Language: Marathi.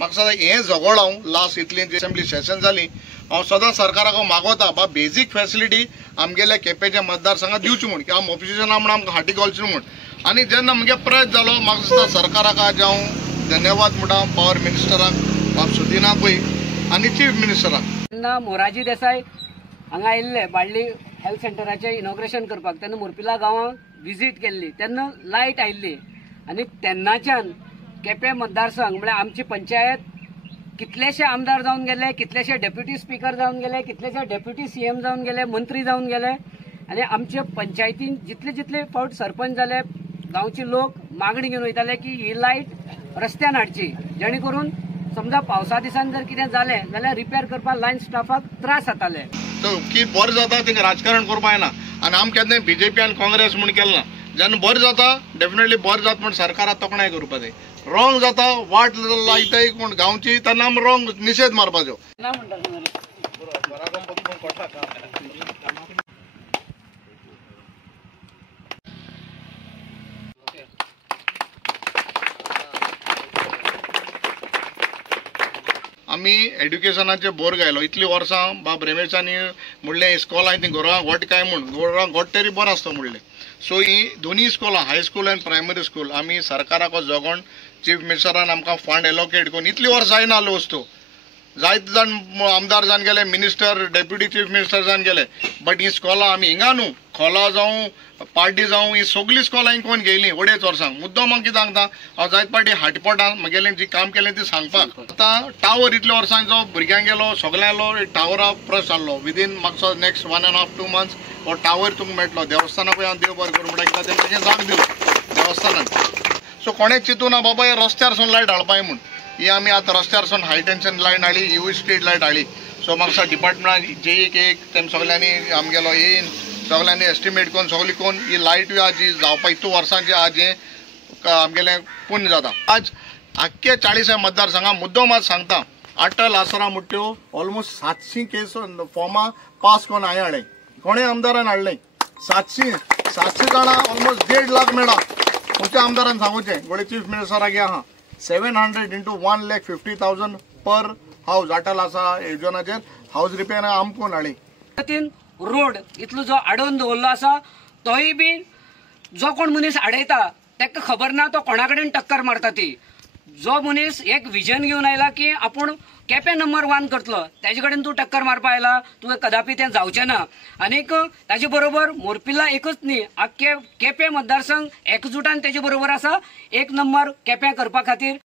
म्हाका सदां हें झगड हांव लास्ट इतली असेंब्ली सेशन जाली हांव सदां सरकाराक मागोता बा बेजीक फॅसिलिटी आमगेल्या केपेंच्या मतदारसंघात दिवची म्हूण की आम ऑपोजिशना म्हण आमकां हाटी घालची म्हूण आनी जेन्ना म्हगे प्रयत्न जालो म्हाका दिसता सरकाराक आज हांव धन्यवाद म्हणटा पावर मिनिस्टराक बाब सुदिनाकूय आनी चीफ मिनिस्टराक। तेन्ना मोरारजी देसाय हांगा आयिल्ले बाळ्ळी हेल्थ सेंटराचें इनॉग्रेशन करपाक तेन्ना मुरपिला गांवांत विजीट केल्ली तेन्ना लायट आयिल्ली आनी तेन्नाच्यान केपें मतदारसंघ म्हळ्यार आमची पंचायत कितलेशे आमदार जावन गेले, कितलेशे डेप्युटी स्पीकर जावन गेले, कितलेशे डेप्युटी सीएम जावन गेले, मंत्री जावन गेले आनी आमचे पंचायतीन जितले जितले फावट सरपंच जाले गांवचे लोक मागणी घेवन वयताले की ही लायट रस्त्यान हाडची जेणे करून समजा पावसा दिसान जर कितें जालें जाल्यार रिपेर करपाक लायन स्टाफाक त्रास जाताले। की बरें जाता थिंगा राजकारण करपा येना आनी आम केन्नाय बीजेपी आनी काँग्रेस म्हूण केलें ना। जेन्ना बरें जाता डेफिनेटली बरें जाता म्हण सरकाराक तोखणाय करपा जाय। रॉंग जाता वाट लायताय कोण गांवची तेन्ना आमी रॉंग निशेध मारपाचो। आमी एड्युकेशनाचे बोर गायलो इतली वर्सां बाब रमेशांनी म्हणलें इस्कॉलां थंय गोरवांक घोट काय म्हूण गोरवांक घोट तरी बरो आसता म्हणलें। सो ही दोनी इस्कॉलां हायस्कूल आनी प्रायमरी स्कूल आमी सरकाराक जोगोन चीफ मिनिस्टरान आमकां फंड एलोकेट करून इतली वर्सां जायना आसल्यो वस्तू जायते जाण आमदार जावन गेले, मिनिस्टर डेप्युटी चीफ मिनिस्टर जावन गेले, बट ही स्कॉलां आमी हिंगा न्हू खोला जावं पाड्डी जावं ही सगळीं स्कॉलां कोण घेयलीं अडेच वर्सांक। मुद्दम हांव कितें सांगता हांव जायते पाटी हाटपोटां म्हगेलें जी काम केलें ती सांगपाक। आतां टावर इतल्या वर्सांचो भुरग्यांक गेलो सगळ्यांलो टावरा प्रश्न जाल्लो विदीन म्हाका नेक्स्ट 1.5 to 2 months हो टावर तुमकां मेळटलो। देवस्थानाकूय हांव देव बरें करूं म्हणटा कित्याक तेंकां जाग दिवं देवस्थानान। सो कोणें चिंतून ना बाबा हे रस्त्यारसून लायट हाडपाय म्हूण ही आमी आतां रस्त्यारसून हाय टेन्शन लायन हाडली, यूवी स्ट्रीट लायट हाडली। सो म्हाका डिपार्टमेंटान जे तेम सगळ्यांनी आमगेलो येयन सगळ्यांनी एस्टिमेट करून सगळी कोण ही लायट जी जावपा इतू वर्सांची आज हे आमगेलें पुण्य जाता। आज आख्खे 40 मतदारसंघां मुद्दम आज सांगता अटल आसरा मुट्ट्यो ऑलमोस्ट 700 केस फॉर्मां पास करून हांवें हाडले, कोणें आमदारान हाडलें 700 जाणां ऑलमोस्ट 1.5 लाख मेळ्ळा। खंयच्या आमदारान सांगूचें गोळे चीफ मिनिस्टराक आहा 700 into 1,50,000 पर हाऊस अटल आसा येवजनाचेर हाऊस रिपेर आमकून हाडली। रोड इतलो जो आडोवन दवरलो आसा तोय बी जो कोण मनीस आडयता ताका खबर ना तो कोणा कडेन टक्कर मारता ती। जो मनीस एक विजन घेवन आयला की आपूण केपें नंबर 1 करतलो ताजे कडेन तूं टक्कर मारपा आयला तुवें कदापि तें जावचें ना। आनीक ताजे बरोबर मोरपिला एकूच न्ही आख्खे केपें मतदारसंघ एकजुटान ताजे बरोबर आसा 1 नंबर केपें करपा खातीर।